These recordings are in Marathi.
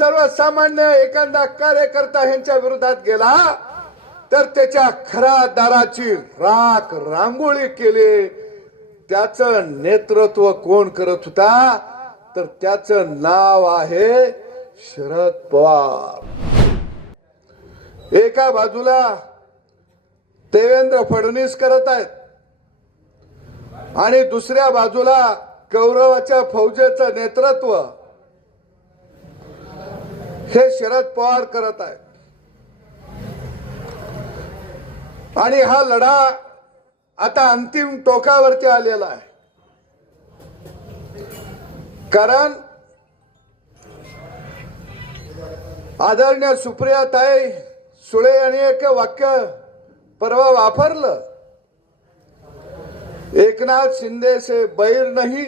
सर्वसामान्य एखादा कार्यकर्ता यांच्या विरोधात गेला तर त्याच्या खरा दाराची राख रांगोळी केली त्याच नेतृत्व कोण करत होता तर त्याच नाव आहे शरद पवार एका बाजूला देवेंद्र फडणवीस करत आहेत आणि दुसऱ्या बाजूला कौरवाच्या फौजेचं नेतृत्व हे शरद पवार करत आहेत आणि हा लढा आता अंतिम टोकावरती आलेला आहे कारण आदरणीय ताई सुळे यांनी एक वाक्य परवा वापरलं एकनाथ शिंदे से बैर नाही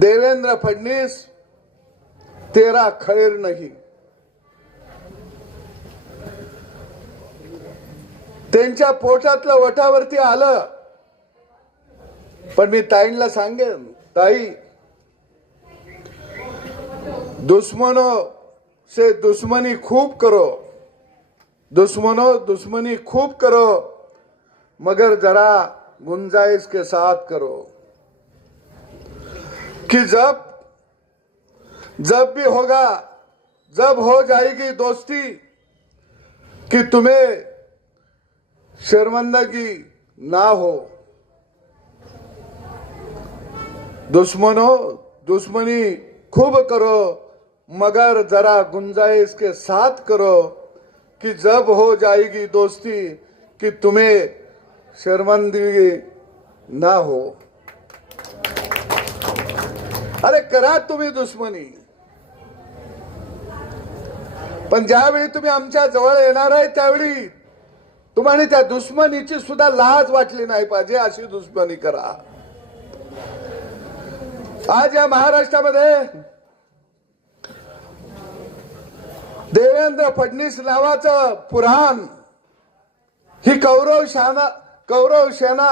देवेंद्र फडणवीस तेरा खैर नाही त्यांच्या पोटातलं वटावरती आलं पण मी ताईंला सांगेन ताई दुश्मनो से दुश्मनी खूप करो दुश्मनो दुश्मनी खूप करो मगर जरा गुंजाइश के साथ करो कि जब जब भी होगा जब हो जाएगी दोस्ती कि तुम्हें शर्मंदगी ना हो दुश्मनों दुश्मनी खूब करो मगर जरा गुंजाइश के साथ करो कि जब हो जाएगी दोस्ती कि तुम्हें शर्मंदगी ना हो अरे करा तुम्हें दुश्मनी पण ज्यावेळी तुम्ही आमच्या जवळ येणार आहे त्यावेळी तुम्हाला त्या दुश्मनीची सुद्धा लाज वाटली नाही पाहिजे अशी दुश्मनी करा आज या महाराष्ट्रामध्ये देवेंद्र फडणवीस नावाचं पुराण ही कौरव शाना कौरव सेना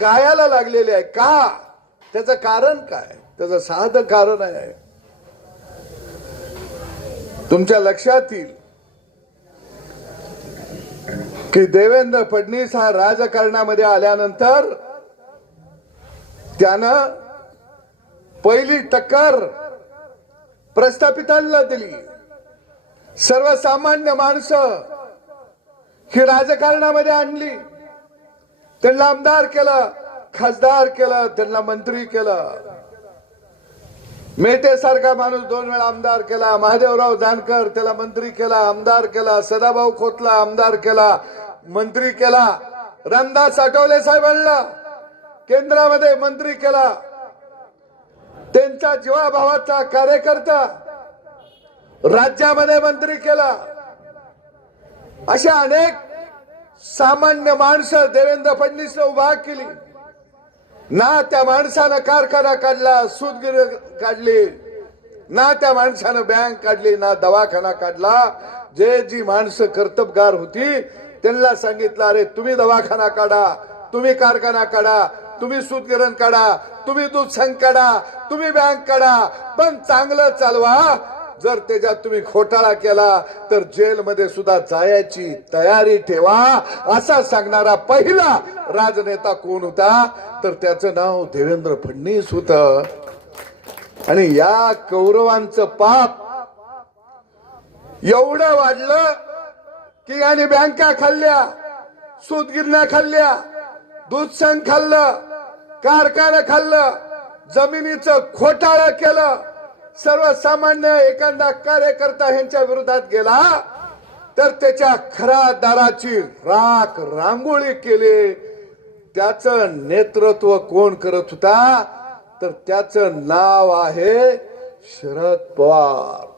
गायाला लागलेली आहे का त्याचं कारण काय त्याचं साधं कारण आहे तुमच्या लक्षात येईल की देवेंद्र फडणवीस हा राजकारणामध्ये आल्यानंतर त्यानं पहिली टक्कर प्रस्थापितांना दिली सर्वसामान्य माणसं ही राजकारणामध्ये आणली त्यांना आमदार केलं खासदार केलं त्यांना मंत्री केलं मेटेसारखा माणूस दोन वेळा आमदार केला महादेवराव जानकर त्याला मंत्री केला आमदार केला सदाभाऊ खोतला आमदार केला मंत्री केला रामदास आठवले साहेबांना केंद्रामध्ये मंत्री केला त्यांचा जीवाभावाचा कार्यकर्ता राज्यामध्ये मंत्री केला अशा अनेक सामान्य माणसं देवेंद्र ने उभा केली ना त्या माणसानं कारखाना काढला सूतगिरण काढली ना त्या माणसानं बँक काढली ना दवाखाना काढला जे जी माणसं कर्तबगार होती त्यांना सांगितलं अरे तुम्ही दवाखाना काढा तुम्ही कारखाना काढा तुम्ही सूतगिरण काढा तुम्ही दूध संघ काढा तुम्ही बँक काढा पण चांगलं चालवा जर त्याच्यात तुम्ही खोटाळा केला तर जेलमध्ये सुद्धा जायची तयारी ठेवा असा सांगणारा पहिला राजनेता कोण होता तर त्याचं नाव देवेंद्र फडणवीस होत आणि या कौरवांचं पाप एवढं वाढलं की याने बँका खाल्ल्या सूतगिरण्या खाल्ल्या दूध खाल्लं कारखाना खाल्लं जमिनीचं खोटाळं केलं सर्वसामान्य एखादा कार्यकर्ता यांच्या विरोधात गेला तर त्याच्या खरा दाराची राख रांगोळी केली त्याच नेतृत्व कोण करत होता तर त्याच नाव आहे शरद पवार